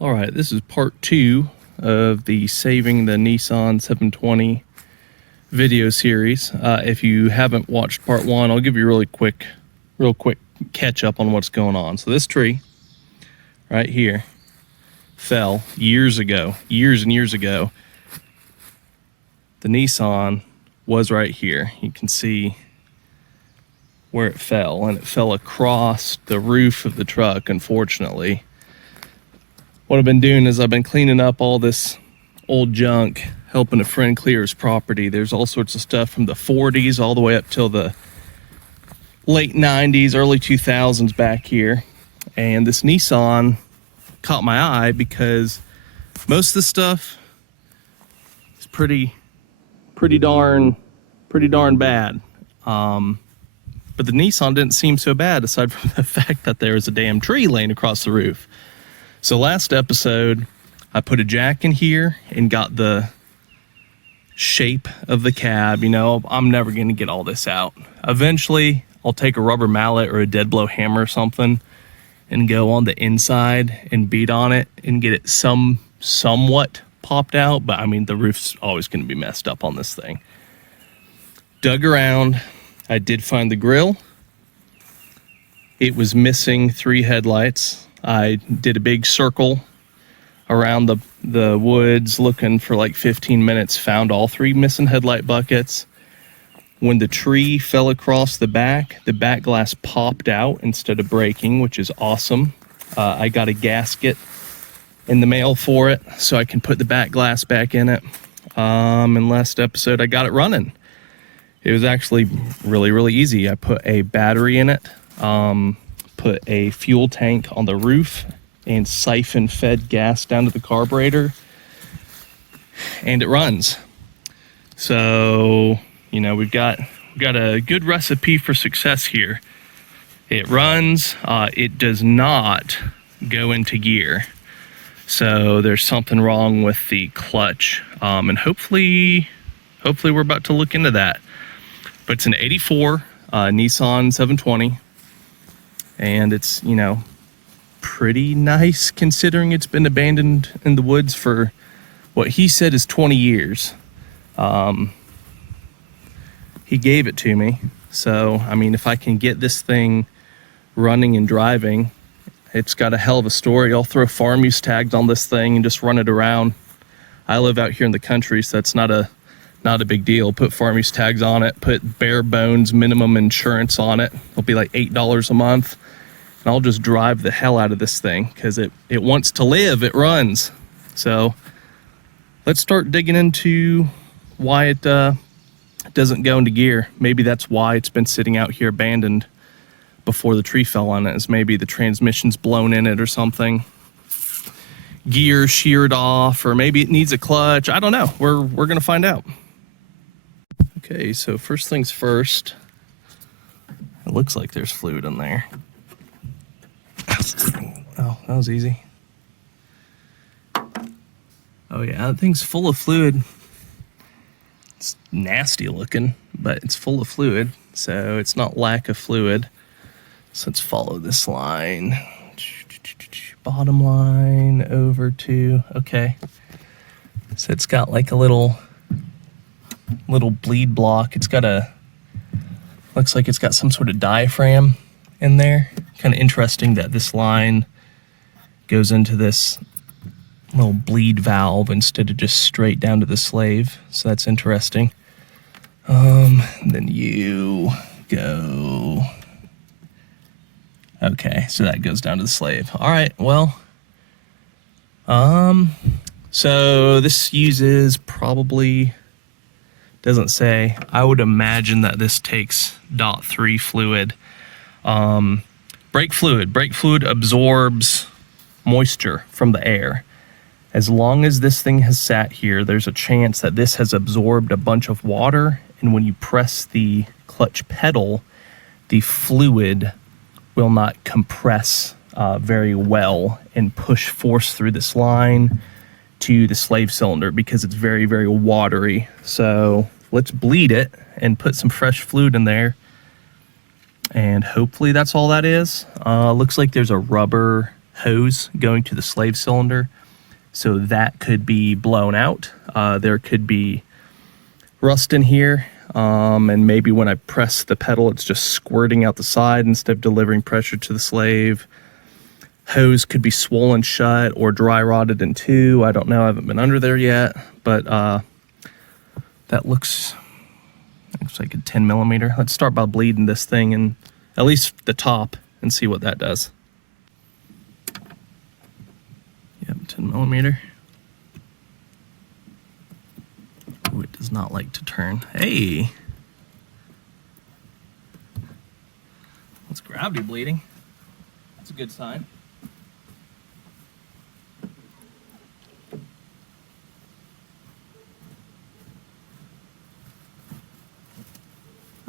All right, this is part 2 of the Saving the Nissan 720 video series. If you haven't watched part 1, I'll give you a real quick catch up on what's going on. So this tree right here fell years and years ago. The Nissan was right here. You can see where it fell, and it fell across the roof of the truck, unfortunately. What I've been doing is I've been cleaning up all this old junk, helping a friend clear his property. There's all sorts of stuff from the 40s all the way up till the late 90s, early 2000s back here. And this Nissan caught my eye because most of the stuff is pretty darn bad. But the Nissan didn't seem so bad, aside from the fact that there was a damn tree laying across the roof. So last episode, I put a jack in here and got the shape of the cab. You know, I'm never going to get all this out. Eventually, I'll take a rubber mallet or a dead blow hammer or something and go on the inside and beat on it and get it somewhat popped out. But I mean, the roof's always going to be messed up on this thing. Dug around. I did find the grill. It was missing 3 headlights. I did a big circle around the woods looking for like 15 minutes, found all 3 missing headlight buckets. When the tree fell across the back glass popped out instead of breaking, which is awesome. I got a gasket in the mail for it so I can put the back glass back in it. And last episode I got it running. It was actually really easy. I put a battery in it, put a fuel tank on the roof, and siphon fed gas down to the carburetor, and it runs. So, you know, we've got a good recipe for success here. It runs. It does not go into gear. So there's something wrong with the clutch, and hopefully we're about to look into that. But it's an 84 Nissan 720. And it's, you know, pretty nice considering it's been abandoned in the woods for what he said is 20 years. He gave it to me. So, I mean, if I can get this thing running and driving, it's got a hell of a story. I'll throw farm use tags on this thing and just run it around. I live out here in the country, so that's not a big deal. Put farm use tags on it, put bare bones minimum insurance on it. It'll be like $8 a month. And I'll just drive the hell out of this thing because it wants to live. It runs. So let's start digging into why it doesn't go into gear. Maybe that's why it's been sitting out here abandoned before the tree fell on it, is maybe the transmission's blown in it or something. Gear sheared off, or maybe it needs a clutch. I don't know. We're going to find out. Okay, so first things first. It looks like there's fluid in there. Oh, that was easy. Oh yeah, that thing's full of fluid. It's nasty looking, but it's full of fluid, so it's not lack of fluid. So let's follow this line. Bottom line over to, okay. So it's got like a little bleed block. It's got looks like it's got some sort of diaphragm in there. Kind of interesting that this line goes into this little bleed valve instead of just straight down to the slave. So that's interesting. Then you go. Okay, so that goes down to the slave. All right, well, so this uses probably, doesn't say. I would imagine that this takes .3 fluid. Brake fluid absorbs moisture from the air. As long as this thing has sat here, there's a chance that this has absorbed a bunch of water, and when you press the clutch pedal, the fluid will not compress very well and push force through this line to the slave cylinder because it's very watery. So let's bleed it and put some fresh fluid in there, and hopefully that's all that is. Looks like there's a rubber hose going to the slave cylinder. So that could be blown out. There could be rust in here. And maybe when I press the pedal, it's just squirting out the side instead of delivering pressure to the slave. Hose could be swollen shut or dry rotted in two. I don't know. I haven't been under there yet, but that looks like a 10 millimeter. Let's start by bleeding this thing and at least the top and see what that does. Yep, 10 millimeter. Ooh, it does not like to turn. Hey! That's gravity bleeding. That's a good sign.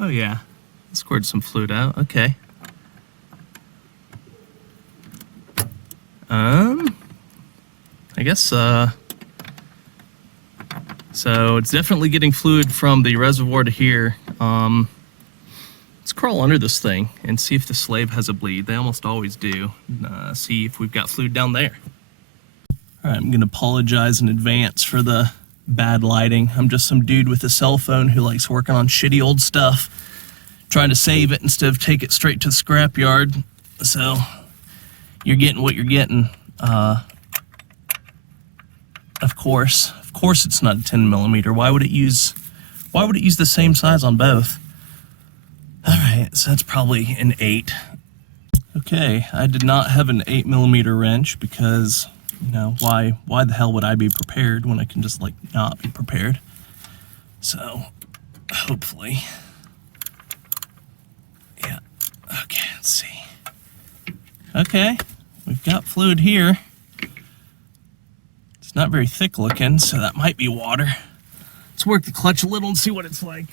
Oh yeah, squirted some fluid out. Okay. I guess so it's definitely getting fluid from the reservoir to here. Let's crawl under this thing and see if the slave has a bleed. They almost always do. See if we've got fluid down there. All right, I'm gonna apologize in advance for the bad lighting. I'm just some dude with a cell phone who likes working on shitty old stuff, trying to save it instead of take it straight to the scrapyard. So you're getting what you're getting. Of course it's not a 10 millimeter. Why would it use the same size on both? All right, so that's probably an 8. Okay, I did not have an 8 millimeter wrench because, you know, why the hell would I be prepared when I can just like not be prepared? So hopefully, yeah, okay, let's see. Okay, we've got fluid here. It's not very thick looking, so that might be water. Let's work the clutch a little and see what it's like.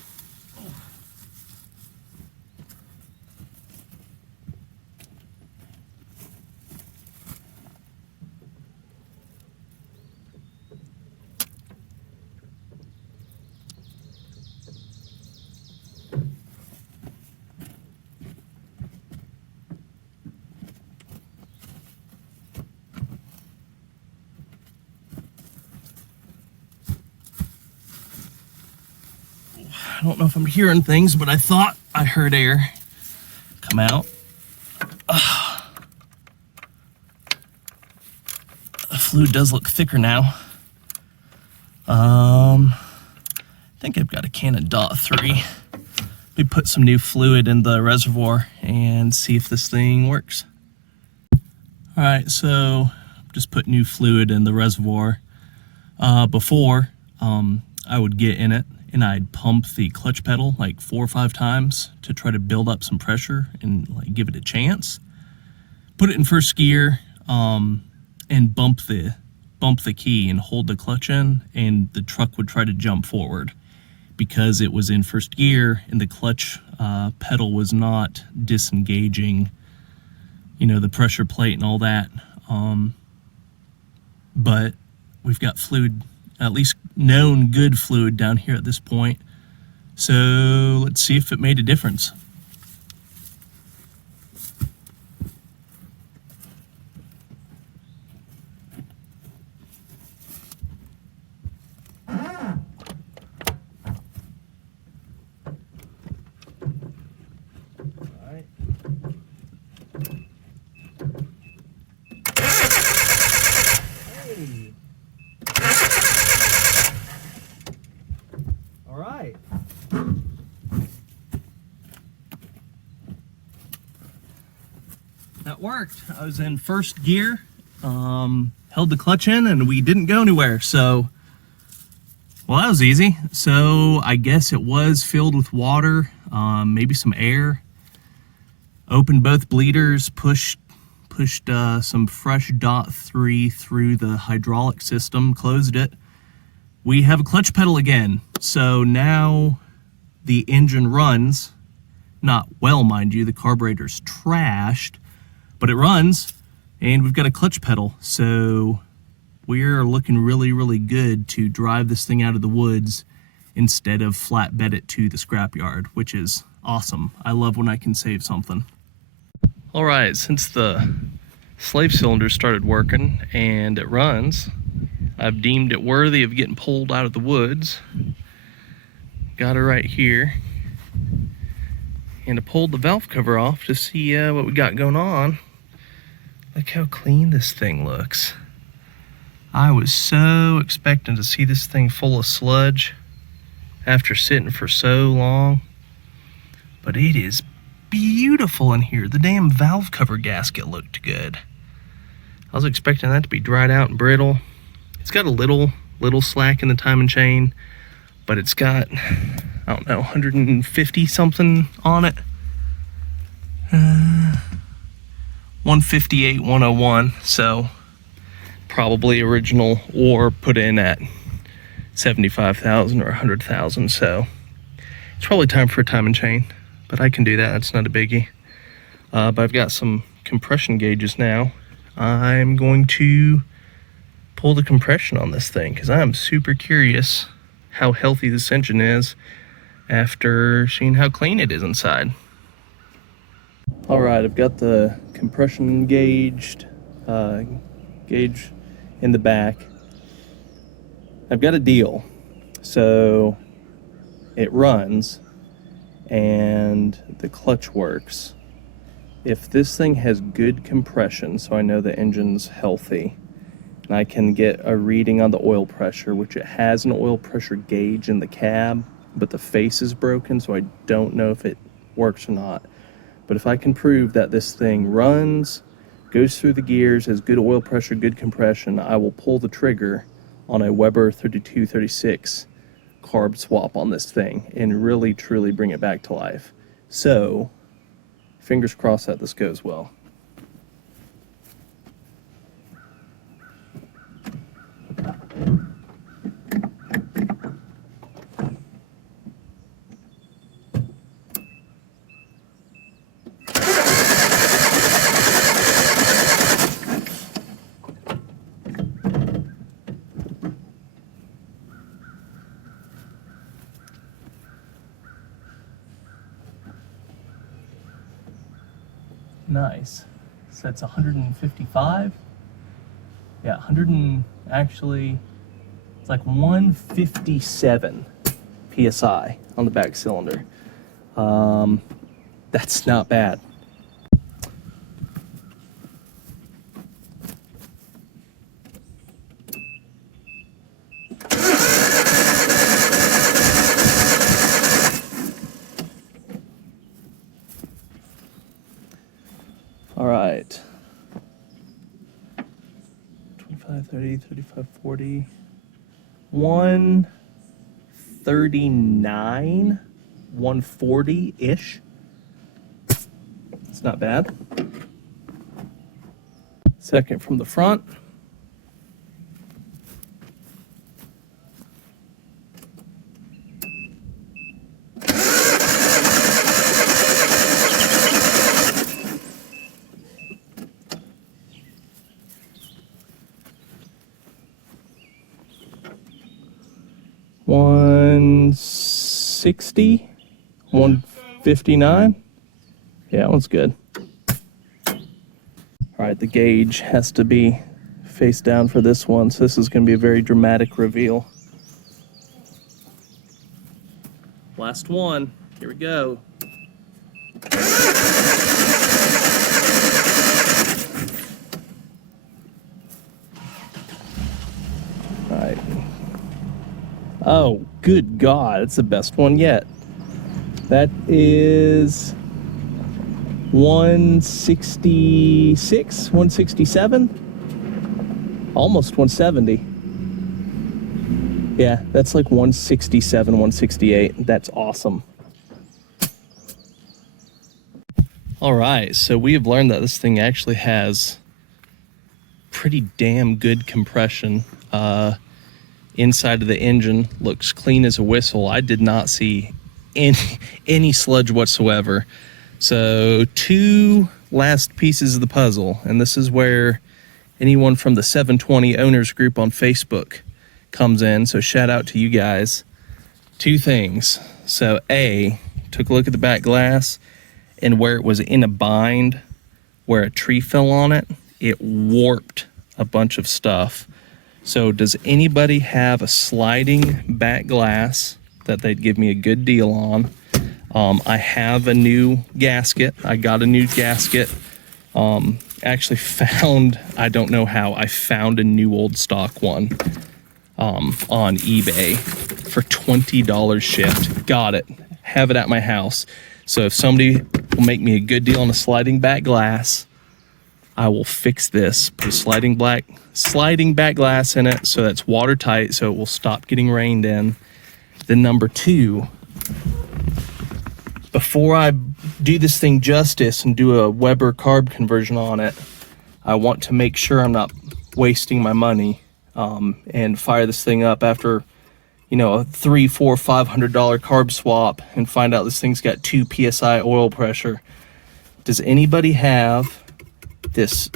I don't know if I'm hearing things, but I thought I heard air come out. The fluid does look thicker now. I think I've got a can of .3. Let me put some new fluid in the reservoir and see if this thing works. All right, so just put new fluid in the reservoir. Before, I would get in it and I'd pump the clutch pedal like 4 or 5 times to try to build up some pressure and like give it a chance. Put it in first gear, and bump the key and hold the clutch in, and the truck would try to jump forward because it was in first gear and the clutch pedal was not disengaging, you know, the pressure plate and all that. But we've got fluid, at least known good fluid down here at this point. So let's see if it made a difference. That worked. I was in first gear, held the clutch in, and we didn't go anywhere. So, well, that was easy. So I guess it was filled with water, maybe some air. Opened both bleeders, pushed some fresh .3 through the hydraulic system, closed it. We have a clutch pedal again. So now the engine runs, not well, mind you, the carburetor's trashed, but it runs, and we've got a clutch pedal. So we're looking really, really good to drive this thing out of the woods instead of flatbed it to the scrapyard, which is awesome. I love when I can save something. All right, since the slave cylinder started working and it runs. I've deemed it worthy of getting pulled out of the woods. Got her right here. And I pulled the valve cover off to see what we got going on. Look how clean this thing looks. I was so expecting to see this thing full of sludge after sitting for so long. But it is beautiful in here. The damn valve cover gasket looked good. I was expecting that to be dried out and brittle. It's got a little slack in the timing chain, but it's got, I don't know, 150 something on it. 158, 101, so probably original or put in at 75,000 or 100,000, so it's probably time for a timing chain, but I can do that, that's not a biggie. But I've got some compression gauges now. I'm going to pull the compression on this thing because I'm super curious how healthy this engine is after seeing how clean it is inside. All right, I've got the compression gauge in the back. I've got a deal. So it runs and the clutch works. If this thing has good compression, so I know the engine's healthy, and I can get a reading on the oil pressure, which it has an oil pressure gauge in the cab, but the face is broken, so I don't know if it works or not. But if I can prove that this thing runs, goes through the gears, has good oil pressure, good compression, I will pull the trigger on a Weber 3236 carb swap on this thing and really truly bring it back to life. So fingers crossed that this goes well. Nice. So that's 155. Yeah, actually, it's like 157 PSI on the back cylinder. That's not bad. All right, 25, 30, 35, 40, 139, 140-ish. It's not bad. Second from the front. $160, 159. Yeah, that one's good. All right, the gauge has to be face down for this one, so this is going to be a very dramatic reveal. Last one. Here we go. All right. Oh, good God, it's the best one yet. That is 166, 167, almost 170. Yeah, that's like 167, 168. That's awesome. All right, so we have learned that this thing actually has pretty damn good compression. Inside of the engine looks clean as a whistle. I did not see any sludge whatsoever. So two last pieces of the puzzle, and this is where anyone from the 720 owners group on Facebook comes in. So shout out to you guys. Two things. So A, took a look at the back glass, and where it was in a bind, where a tree fell on it, it warped a bunch of stuff. So does anybody have a sliding back glass that they'd give me a good deal on? I have a new gasket. I got a new gasket. Actually found, I don't know how, I found a new old stock one on eBay for $20 shipped. Got it. Have it at my house. So if somebody will make me a good deal on a sliding back glass, I will fix this. Put a sliding back glass in it so that's watertight, so it will stop getting rained in. Then number two, before I do this thing justice and do a Weber carb conversion on it, I want to make sure I'm not wasting my money and fire this thing up after, you know, a $300, $400, $500 carb swap and find out this thing's got 2 psi oil pressure. Does anybody have this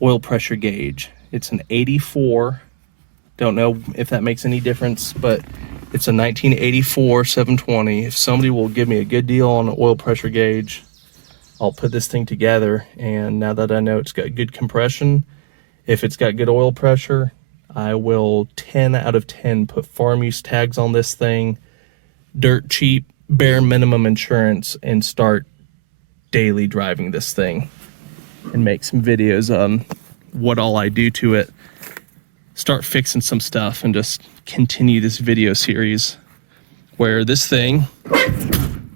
oil pressure gauge? It's an 84. Don't know if that makes any difference, but it's a 1984 720. If somebody will give me a good deal on an oil pressure gauge, I'll put this thing together. And now that I know it's got good compression, if it's got good oil pressure, I will 10 out of 10 put farm use tags on this thing, dirt cheap, bare minimum insurance, and start daily driving this thing and make some videos on what all I do to it. Start fixing some stuff and just continue this video series where this thing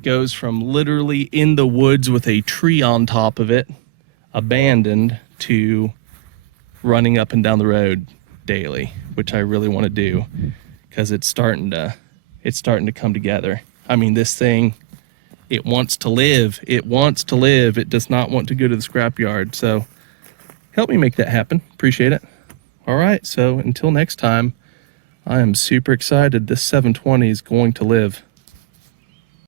goes from literally in the woods with a tree on top of it, abandoned, to running up and down the road daily, which I really want to do because it's starting to come together. I mean, this thing, it wants to live. It wants to live. It does not want to go to the scrapyard. So help me make that happen. Appreciate it. All right. So until next time, I am super excited. This 720 is going to live.